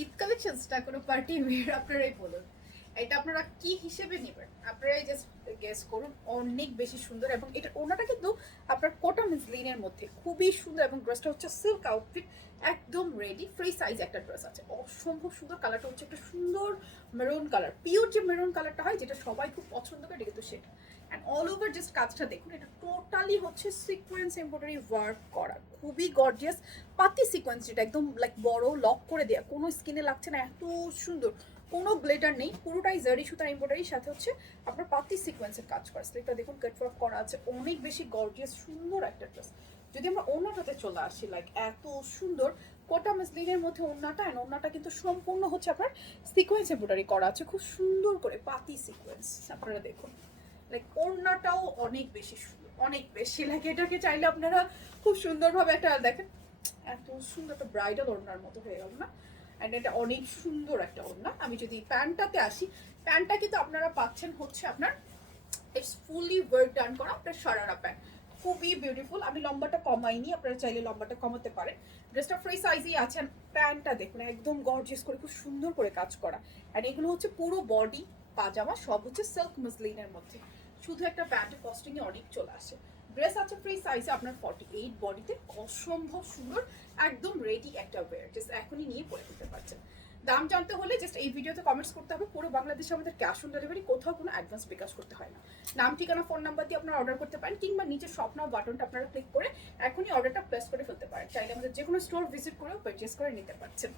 ঈদ কালেকশনসটা কোনো party wear আপনারাই বলুন, এটা আপনারা কি হিসেবে নেবেন আপনারাই জাস্ট গেস করুন। অনেক বেশি সুন্দর এবং এটা ওনাটা কিন্তু আপনার কোটা মিসলিনের মধ্যে খুবই সুন্দর এবং ড্রেসটা হচ্ছে সিল্ক আউটফিট, একদম রেডি ফ্রি সাইজ একটা ড্রেস আছে, অসম্ভব সুন্দর। কালারটা হচ্ছে একটা সুন্দর মেরুন কালার, পিওর যে মেরুন কালারটা হয় যেটা সবাই খুব পছন্দ করে, এটা কিন্তু সেটা। অ্যান্ড অল ওভার জাস্ট কাজটা দেখুন, এটা টোটালি হচ্ছে সিকোয়েন্স এমব্রয়ডারি ওয়ার্ক করা, খুবই গর্জিয়াস পাতি সিকোয়েন্স, যেটা একদম লাইক বড় লক করে দেয়া, কোনো স্কিনে লাগছে না, এত সুন্দর, কোনো গ্লেটার নেই, পুরোটাই জারি সুতার এমব্রয়ডারির সাথে হচ্ছে আপনার পাতি সিকোয়েন্সের কাজ করা। স্লিপটা দেখুন কাটওয়ার্ক করা আছে, অনেক বেশি গর্জিয়াস সুন্দর একটা ড্রেস। যদি আমরা ওড়নাটাতে চলে আসি, লাইক এত সুন্দর কোটা মসলিনের মধ্যে ওড়নাটা, এন্ড ওড়নাটা কিন্তু সম্পূর্ণ হচ্ছে আপনার সিকোয়েন্স এমব্রয়ডারি করা আছে, খুব সুন্দর করে পাতি সিকোয়েন্স। আপনারা দেখুন লাইক ওড়নাটাও অনেক বেশি সুন্দর, অনেক বেশি, লাইক এটাকে চাইলে আপনারা খুব সুন্দরভাবে একটা দেখেন, এত সুন্দর একটা ব্রাইডাল ওড়নার মতো হয়ে গেল না? অ্যান্ড এটা অনেক সুন্দর একটা ওড়না। আমি যদি প্যান্টটাতে আসি, প্যান্টটা কিন্তু আপনারা পাচ্ছেন হচ্ছে আপনার ইটস ফুলি ওয়ার্ক ডান করা আপনার সারারা প্যান্ট, খুবই বিউটিফুল। আমি লম্বাটা কমাইনি, আপনারা চাইলে লম্বাটা কমাতে পারেন। ড্রেসটা ফ্রি সাইজই আছে। প্যান্টটা দেখুন একদম গর্জিয়াস করে খুব সুন্দর করে কাজ করা, অ্যান্ড এগুলো হচ্ছে পুরো বডি পাজামা সব হচ্ছে সিল্ক মসলিনের মধ্যে, শুধু একটা প্যান্টের কস্টিংয়ে অনেক চলে আসে। ড্রেস আছে ফ্রি সাইজে আপনার 48 বডিতে, অসম্ভব সুন্দর, একদম রেডি একটা ওয়্যার, জাস্ট এখনই নিয়ে পরে ফেলতে পারছেন। দাম জানতে হলে জাস্ট এই ভিডিওতে কমেন্টস করতে হবে। পুরো বাংলাদেশে আমাদের ক্যাশ অন ডেলিভারি, কোথাও কোনো অ্যাডভান্স বিকাশ করতে হয় না। নাম ঠিকানা ফোন নাম্বার দিয়ে আপনারা অর্ডার করতে পারেন, কিংবা নিচে শপ নাও বাটনটা আপনারা ক্লিক করে এখনই অর্ডারটা প্লেস করে ফেলতে পারেন। চাইলে আমাদের যে কোনো স্টোর ভিজিট করেও পারচেস করে নিতে পারছেন।